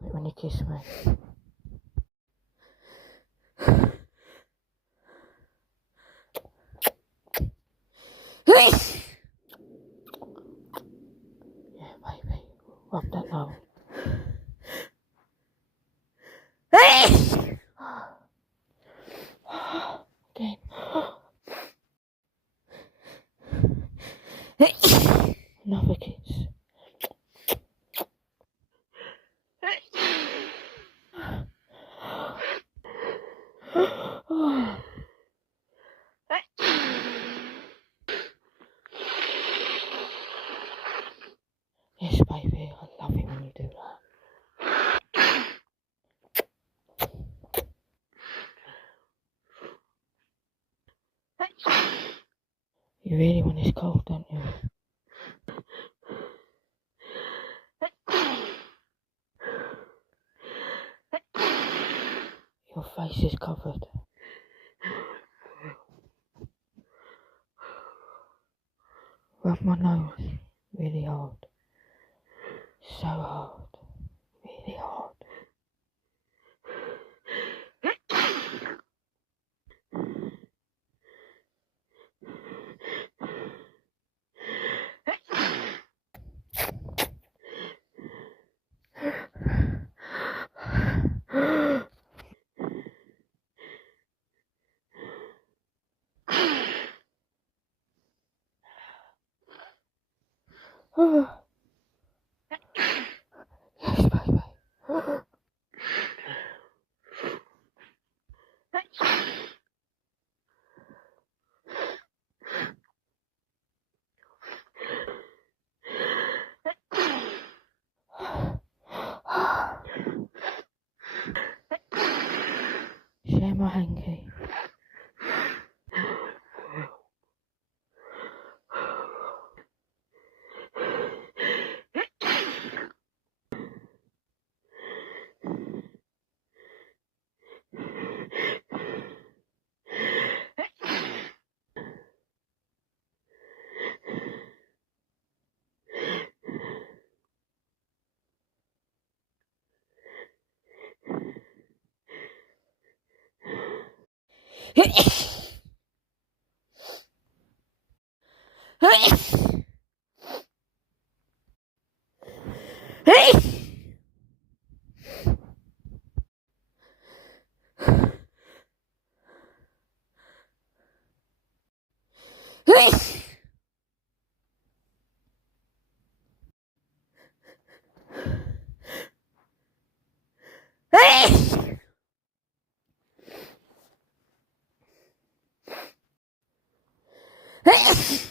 When you kiss me. Yeah, baby. Rub that low. Again. Another kiss. Yes, baby, I love it when you do that. You really want this cold, don't you? Your face is covered. Rub my nose really hard. So hard. Really hard. Yes, baby. Share my hanky. Hey!